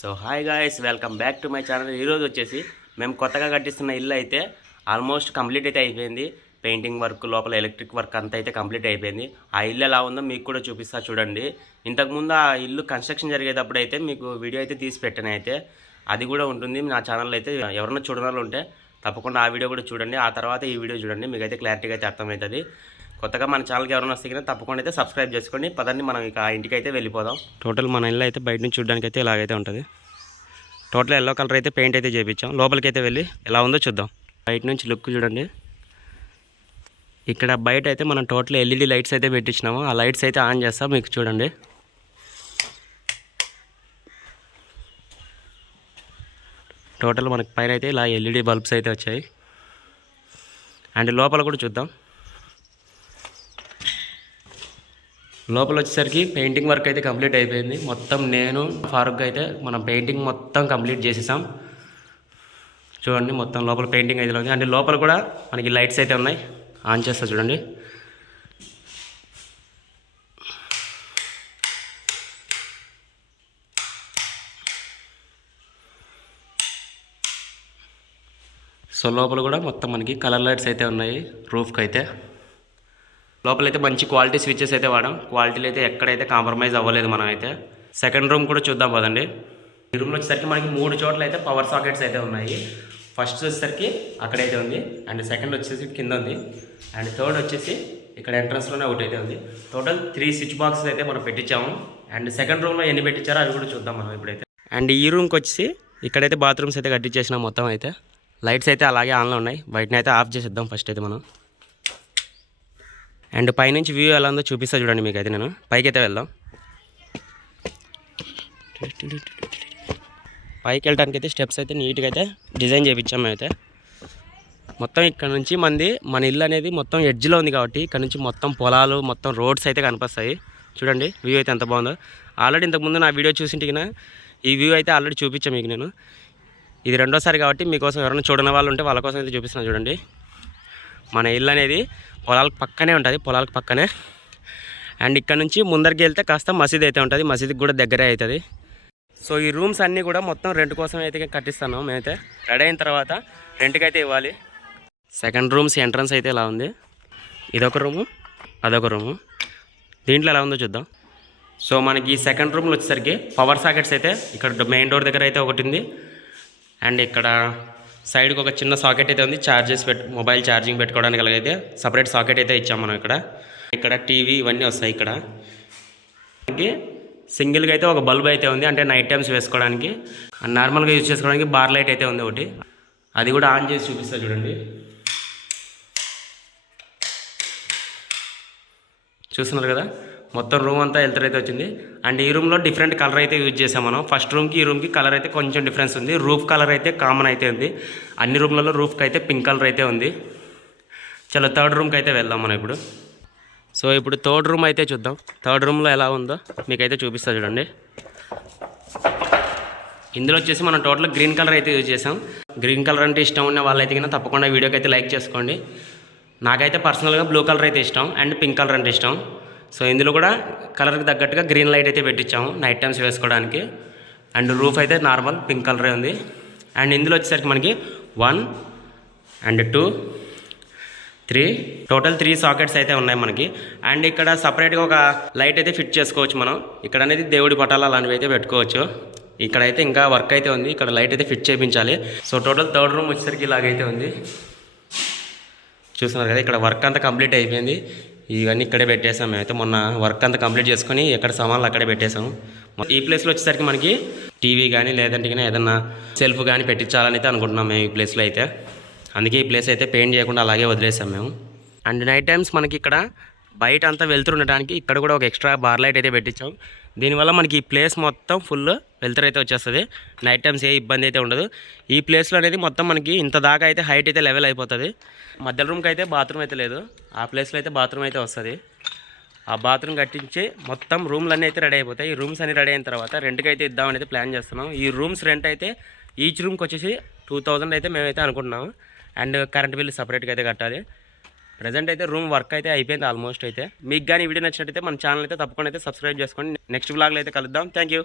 So hi guys, welcome back to my channel. ఈరోజు వచ్చేసి మేము కొత్తగా కట్టిస్తున్న ఇల్లు అయితే ఆల్మోస్ట్ కంప్లీట్ అయితే అయిపోయింది. పెయింటింగ్ వర్క్, లోపల ఎలక్ట్రిక్ వర్క్ అంతా అయితే కంప్లీట్ అయిపోయింది. ఆ ఇల్లు ఎలా ఉందో మీకు కూడా చూపిస్తా చూడండి. ఇంతకుముందు ఆ ఇల్లు కన్స్ట్రక్షన్ జరిగేటప్పుడు అయితే మీకు వీడియో అయితే తీసి పెట్టాను. అయితే అది కూడా ఉంటుంది నా ఛానల్లో. అయితే ఎవరన్నా చూడనాలు ఉంటే తప్పకుండా ఆ వీడియో కూడా చూడండి. ఆ తర్వాత ఈ వీడియో చూడండి, మీకు అయితే క్లారిటీగా అయితే అర్థమవుతుంది. కొత్తగా మన ఛానల్కి ఎవరైనా వస్తే కానీ తప్పకుండా అయితే సబ్స్క్రైబ్ చేసుకోండి. పదండి మనం ఇక ఆ ఇంటికి అయితే వెళ్ళిపోదాం. టోటల్ మన ఇల్లు అయితే బయట నుంచి చూడడానికి అయితే ఇలాగైతే ఉంటుంది. టోటల్ ఎల్లో కలర్ అయితే పెయింట్ అయితే చేయించాం. లోపలికి అయితే వెళ్ళి ఎలా ఉందో చూద్దాం. బయట నుంచి లుక్ చూడండి. ఇక్కడ బయట అయితే మనం టోటల్ ఎల్ఈడి లైట్స్ అయితే పెట్టించినాము. ఆ లైట్స్ అయితే ఆన్ చేస్తాం, మీకు చూడండి. టోటల్ మనకి పైన అయితే ఇలా ఎల్ఈడి బల్బ్స్ అయితే వచ్చాయి. అండ్ లోపల కూడా చూద్దాం. లోపల వచ్చేసరికి పెయింటింగ్ వర్క్ అయితే కంప్లీట్ అయిపోయింది. మొత్తం నేను ఫారూక్ అయితే మనం పెయింటింగ్ మొత్తం కంప్లీట్ చేసేసాం. చూడండి, మొత్తం లోపల పెయింటింగ్ అయితే ఉంది. అండ్ లోపల కూడా మనకి లైట్స్ అయితే ఉన్నాయి. ఆన్ చేస్తా చూడండి. సో లోపల కూడా మొత్తం మనకి కలర్ లైట్స్ అయితే ఉన్నాయి. రూఫ్కి అయితే లోపలైతే మంచి క్వాలిటీ స్విచ్చెస్ అయితే వాడాం. క్వాలిటీలో అయితే ఎక్కడైతే కాంప్రమైజ్ అవ్వలేదు మనం అయితే. సెకండ్ రూమ్ కూడా చూద్దాం పదండి. ఈ రూమ్లో వచ్చేసరికి మనకి 3 చోట్ల అయితే పవర్ సాకెట్స్ అయితే ఉన్నాయి. ఫస్ట్ వచ్చేసరికి అక్కడైతే ఉంది, అండ్ సెకండ్ వచ్చేసి కింద ఉంది, అండ్ థర్డ్ వచ్చేసి ఇక్కడ ఎంట్రన్స్లోనే ఒకటి అయితే ఉంది. టోటల్ 3 స్విచ్ బాక్సెస్ అయితే మనం పెట్టించాము. అండ్ సెకండ్ రూమ్లో ఎన్ని పెట్టించారో అవి కూడా చూద్దాం మనం ఇప్పుడైతే. అండ్ ఈ రూమ్కి వచ్చేసి ఇక్కడైతే బాత్రూమ్స్ అయితే కట్టించేసినాం మొత్తం అయితే. లైట్స్ అయితే అలాగే ఆన్లో ఉన్నాయి. బయటనైతే అయితే ఆఫ్ చేసేద్దాం ఫస్ట్ అయితే మనం. అండ్ పైనుంచి వ్యూ ఎలా ఉందో చూపిస్తా చూడండి మీకైతే. నేను పైకి అయితే వెళ్దాం. పైకి వెళ్ళడానికి అయితే స్టెప్స్ అయితే నీట్గా అయితే డిజైన్ చేయించాం మేమైతే. మొత్తం ఇక్కడ నుంచి మన ఇల్లు అనేది మొత్తం ఎడ్జ్లో ఉంది కాబట్టి ఇక్కడ నుంచి మొత్తం పొలాలు, మొత్తం రోడ్స్ అయితే కనిపిస్తాయి. చూడండి వ్యూ అయితే ఎంత బాగుందో. ఆల్రెడీ ఇంతకుముందు నా వీడియో చూసింటికినా ఈ వ్యూ అయితే ఆల్రెడీ చూపించాను మీకు నేను. ఇది రెండోసారి కాబట్టి మీకోసం ఎవరైనా చూడని వాళ్ళు ఉంటే వాళ్ళ కోసం అయితే చూపిస్తున్నాను చూడండి. మన ఇల్లు అనేది పొలాలకు పక్కనే ఉంటుంది, పొలాలకు పక్కనే. అండ్ ఇక్కడ నుంచి ముందరికి వెళ్తే కాస్త మసీద్ అయితే ఉంటుంది, మసీద్కి కూడా దగ్గరే అవుతుంది. సో ఈ రూమ్స్ అన్నీ కూడా మొత్తం రెంట్ కోసం అయితే కట్టిస్తాను మేమైతే. రెడీ అయిన తర్వాత రెంట్కి అయితే ఇవ్వాలి. సెకండ్ రూమ్స్ ఎంట్రన్స్ అయితే ఇలా ఉంది. ఇదొక రూము, అదొక రూము. దీంట్లో ఎలా ఉందో చూద్దాం. సో మనకి ఈ సెకండ్ రూమ్లో వచ్చేసరికి పవర్ సాకెట్స్ అయితే ఇక్కడ మెయిన్ డోర్ దగ్గర అయితే ఒకటి ఉంది. అండ్ ఇక్కడ సైడ్కి ఒక చిన్న సాకెట్ అయితే ఉంది, మొబైల్ ఛార్జింగ్ పెట్టుకోవడానికి అలాగైతే సపరేట్ సాకెట్ అయితే ఇచ్చాం మనం. ఇక్కడ టీవీ ఇవన్నీ వస్తాయి. ఇక్కడ సింగిల్గా అయితే ఒక బల్బ్ అయితే ఉంది, అంటే నైట్ టైమ్స్ వేసుకోవడానికి. నార్మల్గా యూజ్ చేసుకోవడానికి బార్ లైట్ అయితే ఉంది ఒకటి. అది కూడా ఆన్ చేసి చూపిస్తా చూడండి. చూస్తున్నారు కదా, మొత్తం రూమ్ అంతా వెళ్తారు అయితే వచ్చింది. అండ్ ఈ రూమ్లో డిఫరెంట్ కలర్ అయితే యూజ్ చేసాం మనం. ఫస్ట్ రూమ్కి ఈ రూమ్కి కలర్ అయితే కొంచెం డిఫరెన్స్ ఉంది. రూఫ్ కలర్ అయితే కామన్ అయితే ఉంది. అన్ని రూమ్లలో రూఫ్కి అయితే పింక్ కలర్ అయితే ఉంది. చలో థర్డ్ రూమ్కి అయితే వెళ్దాం మనం ఇప్పుడు. సో ఇప్పుడు థర్డ్ రూమ్ అయితే చూద్దాం. థర్డ్ రూమ్లో ఎలా ఉందో మీకైతే చూపిస్తా చూడండి. ఇందులో వచ్చేసి మనం టోటల్ గ్రీన్ కలర్ అయితే యూజ్ చేసాం. గ్రీన్ కలర్ అంటే ఇష్టం ఉన్న వాళ్ళైతే కన్నా తప్పకుండా వీడియోకి అయితే లైక్ చేసుకోండి. నాకైతే పర్సనల్గా బ్లూ కలర్ అయితే ఇష్టం, అండ్ పింక్ కలర్ అంటే ఇష్టం. సో ఇందులో కూడా కలర్కి తగ్గట్టుగా గ్రీన్ లైట్ అయితే పెట్టించాము నైట్ టైమ్స్ వేసుకోవడానికి. అండ్ రూఫ్ అయితే నార్మల్ పింక్ కలరే ఉంది. అండ్ ఇందులో వచ్చేసరికి మనకి 1 అండ్ 2 3 టోటల్ 3 సాకెట్స్ అయితే ఉన్నాయి మనకి. అండ్ ఇక్కడ సపరేట్గా ఒక లైట్ అయితే ఫిట్ చేసుకోవచ్చు మనం. ఇక్కడ అనేది దేవుడి పటాలు అలాంటివి అయితే పెట్టుకోవచ్చు. ఇక్కడైతే ఇంకా వర్క్ అయితే ఉంది, ఇక్కడ లైట్ అయితే ఫిట్ చేయించాలి. సో టోటల్ థర్డ్ రూమ్ వచ్చేసరికి ఇలాగైతే ఉంది. చూస్తున్నారు కదా, ఇక్కడ వర్క్ అంతా కంప్లీట్ అయిపోయింది. ఇవన్నీ ఇక్కడే పెట్టేసాం మేమైతే. మొన్న వర్క్ అంతా కంప్లీట్ చేసుకొని ఎక్కడ సామాన్లు అక్కడే పెట్టేసాము. ఈ ప్లేస్లో వచ్చేసరికి మనకి టీవీ కానీ లేదంటే ఏదన్నా సెల్ఫ్ కానీ పెట్టించాలని అయితే అనుకుంటున్నాం మేము ఈ ప్లేస్లో అయితే. అందుకే ఈ ప్లేస్ అయితే పెయింట్ చేయకుండా అలాగే వదిలేసాం మేము. అండ్ నైట్ టైమ్స్ మనకి ఇక్కడ బయట అంతా వెళ్తురు ఉండడానికి ఇక్కడ కూడా ఒక ఎక్స్ట్రా బార్ లైట్ అయితే పెట్టించాం. దీనివల్ల మనకి ఈ ప్లేస్ మొత్తం ఫుల్ వెళ్తురు అయితే వచ్చేస్తుంది. నైట్ టైమ్స్ ఏ ఇబ్బంది అయితే ఉండదు. ఈ ప్లేస్లో అనేది మొత్తం మనకి ఇంత దాకా అయితే హైట్ అయితే లెవెల్ అయిపోతుంది. మధ్య రూమ్కి అయితే బాత్రూమ్ అయితే లేదు, ఆ ప్లేస్లో అయితే బాత్రూమ్ అయితే వస్తుంది. ఆ బాత్రూమ్ కట్టించి మొత్తం రూమ్లన్నీ అయితే రెడీ అయిపోతాయి. ఈ రూమ్స్ అన్నీ రెడీ అయిన తర్వాత రెంట్కి అయితే ఇద్దామని అయితే ప్లాన్ చేస్తున్నాం. ఈ రూమ్స్ రెంట్ అయితే ఈచ్ రూమ్కి వచ్చేసి 2000 అయితే మేమైతే అనుకుంటున్నాము. అండ్ కరెంట్ బిల్ సపరేట్గా అయితే కట్టాలి. ప్రజెంట్ అయితే రూమ్ వర్క్ అయితే అయిపోయింది ఆల్మోస్ట్ అయితే. మీకు కానీ వీడియో నచ్చినట్టయితే మన ఛానల్ అయితే తప్పకుండా అయితే సబ్స్క్రైబ్ చేసుకోండి. నెక్స్ట్ వ్లాగ్లో అయితే కలుద్దాం. Thank you.